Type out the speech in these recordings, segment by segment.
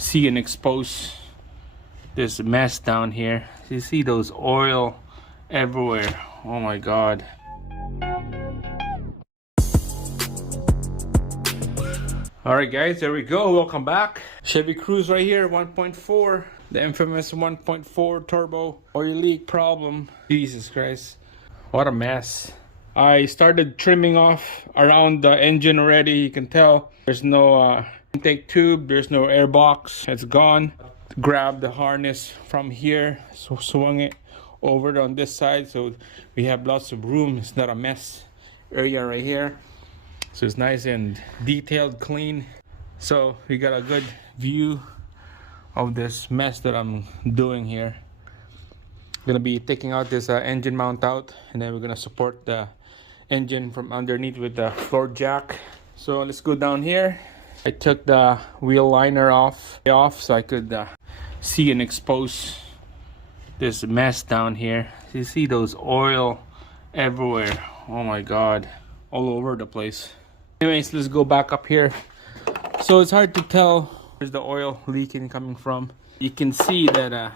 see and expose this mess down here. You see those oil everywhere. Oh my god. Alright guys, there we go. Welcome back. Chevy Cruze right here, 1.4. The infamous 1.4 turbo oil leak problem. Jesus Christ. What a mess. I started trimming off around the engine already. You can tell there's no intake tube, there's no air box. It's gone. Grab the harness from here, so swung it over on this side so we have lots of room. It's not a mess area right here. So it's nice and detailed, clean. So we got a good view of this mess that I'm doing here. I'm gonna be taking out this engine mount out, and then we're gonna support the engine from underneath with the floor jack. So let's go down here. I took the wheel liner off so I could see and expose this mess down here. You see those oil everywhere. Oh my god, all over the place. Anyways, let's go back up here. So it's hard to tell where's the oil leaking coming from. You can see that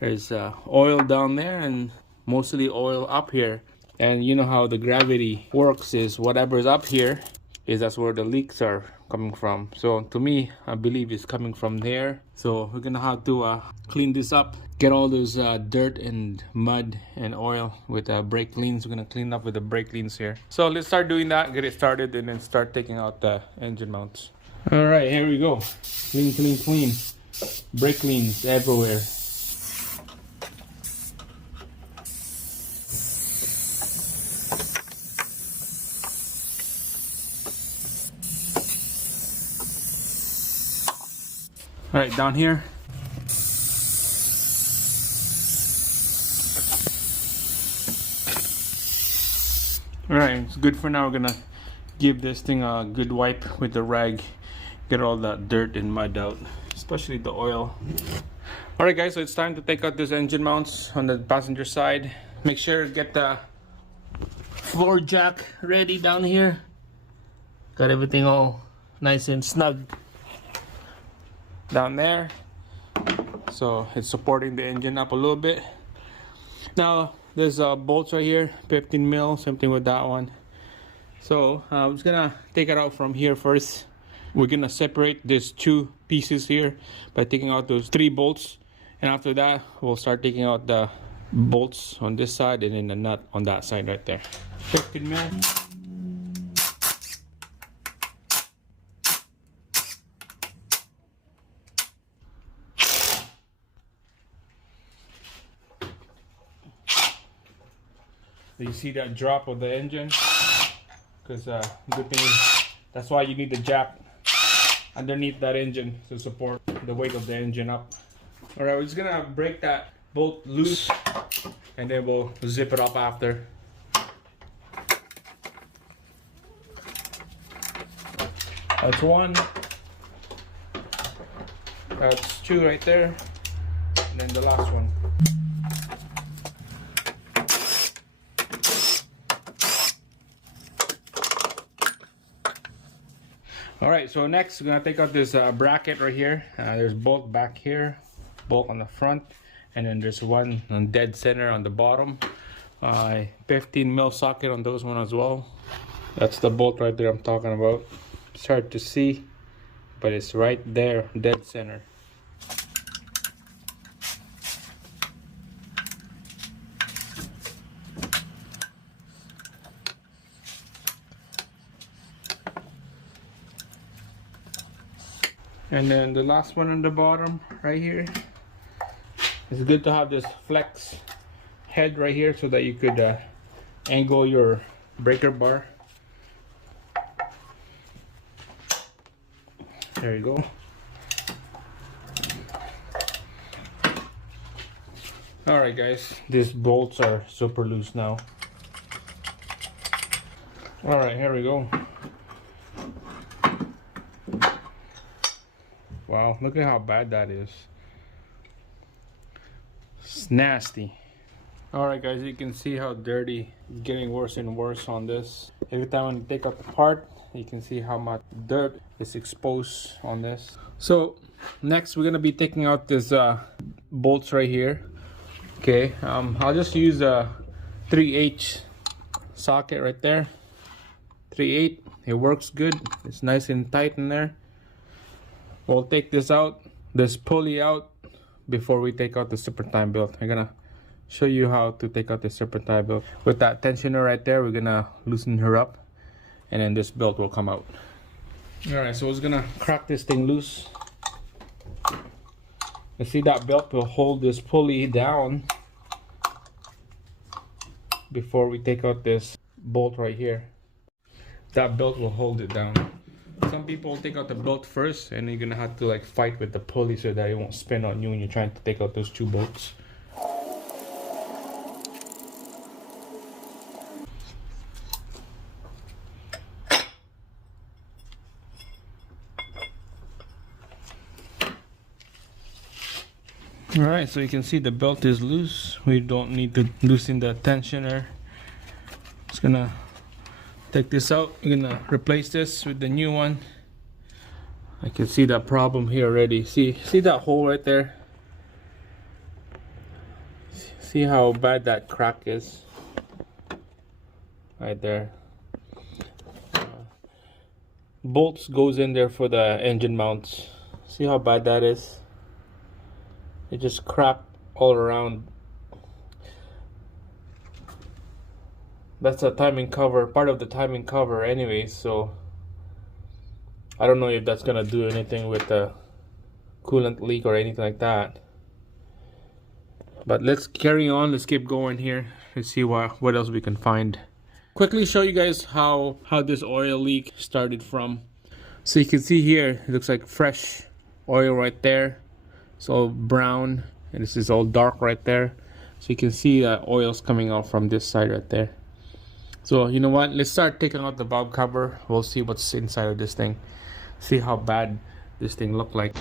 there's oil down there and mostly oil up here. And you know how the gravity works is whatever's up here is that's where the leaks are coming from. So to me, I believe it's coming from there. So we're gonna have to clean this up, get all those dirt and mud and oil with brake cleans. We're gonna clean up with the brake cleans here. So let's start doing that, get it started, and then start taking out the engine mounts. All right, here we go. Clean, clean, clean. Brake cleans everywhere. All right, down here. All right, it's good for now. We're gonna give this thing a good wipe with the rag, get all that dirt and mud out, especially the oil. All right, guys, so it's time to take out this engine mounts on the passenger side. Make sure to get the floor jack ready down here. Got everything all nice and snug down there, so it's supporting the engine up a little bit. Now there's bolts right here, 15 mil, same thing with that one. So I'm just gonna take it out from here first. We're gonna separate these two pieces here by taking out those 3 bolts, and after that we'll start taking out the bolts on this side and then the nut on that side right there. 15 mil. You see that drop of the engine? Because good thing is that's why you need the jack underneath that engine to support the weight of the engine up. All right, we're just gonna break that bolt loose and then we'll zip it up after. That's 1. That's 2 right there, and then the last one. All right, so next we're gonna take out this bracket right here. There's bolt back here, bolt on the front, and then there's one on dead center on the bottom. 15 mil socket on those one as well. That's the bolt right there I'm talking about. It's hard to see, but it's right there, dead center. And then the last one on the bottom right here. It's good to have this flex head right here so that you could angle your breaker bar. There you go. Alright guys, these bolts are super loose now. Alright, here we go. Wow, look at how bad that is. It's nasty. Alright guys, you can see how dirty it's getting worse and worse on this. Every time when you take out the part, you can see how much dirt is exposed on this. So next we're gonna be taking out this bolts right here. Okay, I'll just use a 3/8 socket right there. 3/8. It works good. It's nice and tight in there. We'll take this out, this pulley out, before we take out the Serpentine belt. I'm gonna show you how to take out the Serpentine belt. With that tensioner right there, we're gonna loosen her up, and then this belt will come out. Alright, so we're just gonna crack this thing loose. You see that belt will hold this pulley down before we take out this bolt right here. That belt will hold it down. Some people take out the belt first, and you're gonna have to like fight with the pulley so that it won't spin on you when you're trying to take out those two bolts. Alright, so you can see the belt is loose. We don't need to loosen the tensioner. Just gonna take this out. We're gonna replace this with the new one. I can see that problem here already. See that hole right there? See how bad that crack is? Right there. Bolts goes in there for the engine mounts. See how bad that is? It just cracked all around. That's a timing cover, part of the timing cover anyway, so I don't know if that's gonna do anything with the coolant leak or anything like that. But let's carry on, let's keep going here. Let's see what else we can find. Quickly show you guys how this oil leak started from. So you can see here, it looks like fresh oil right there. It's all brown, and this is all dark right there. So you can see that oil's coming out from this side right there. So you know what, let's start taking out the valve cover. We'll see what's inside of this thing, see how bad this thing looked like.